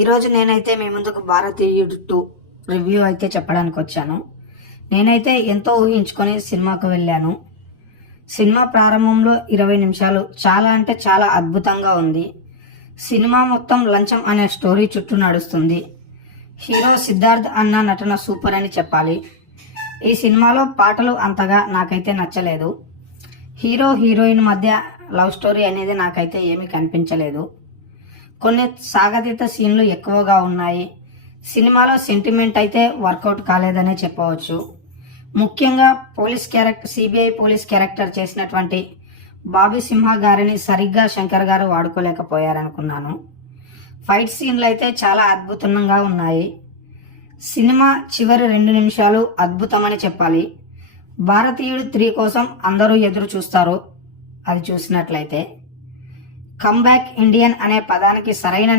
ఈరోజు నేనైతే మీ ముందుకు భారతీయుడు 2 రివ్యూ అయితే చెప్పడానికి వచ్చాను. నేనైతే ఎంతో ఊహించుకొని సినిమాకు వెళ్ళాను. సినిమా ప్రారంభంలో 20 నిమిషాలు చాలా అంటే చాలా అద్భుతంగా ఉంది. సినిమా మొత్తం లంచం అనే స్టోరీ చుట్టూ నడుస్తుంది. హీరో సిద్ధార్థ్ అన్న నటన సూపర్ అని చెప్పాలి. ఈ సినిమాలో పాటలు అంతగా నాకైతే నచ్చలేదు. హీరో హీరోయిన్ మధ్య లవ్ స్టోరీ అనేది నాకైతే ఏమీ కనిపించలేదు. కొన్ని సాగతీత సీన్లు ఎక్కువగా ఉన్నాయి. సినిమాలో సెంటిమెంట్ అయితే వర్కౌట్ కాలేదనే చెప్పవచ్చు. ముఖ్యంగా సిబిఐ పోలీస్ క్యారెక్టర్ చేసినటువంటి బాబీ సింహ గారిని సరిగ్గా శంకర్ గారు వాడుకోలేకపోయారనుకున్నాను. ఫైట్ సీన్లు అయితే చాలా అద్భుతంగా ఉన్నాయి. సినిమా చివరి 2 నిమిషాలు అద్భుతమని చెప్పాలి. భారతీయుడు 3 కోసం అందరూ ఎదురు చూస్తారు. అది చూసినట్లయితే కమ్బ్యాక్ ఇండియన్ అనే పదానికి సరైన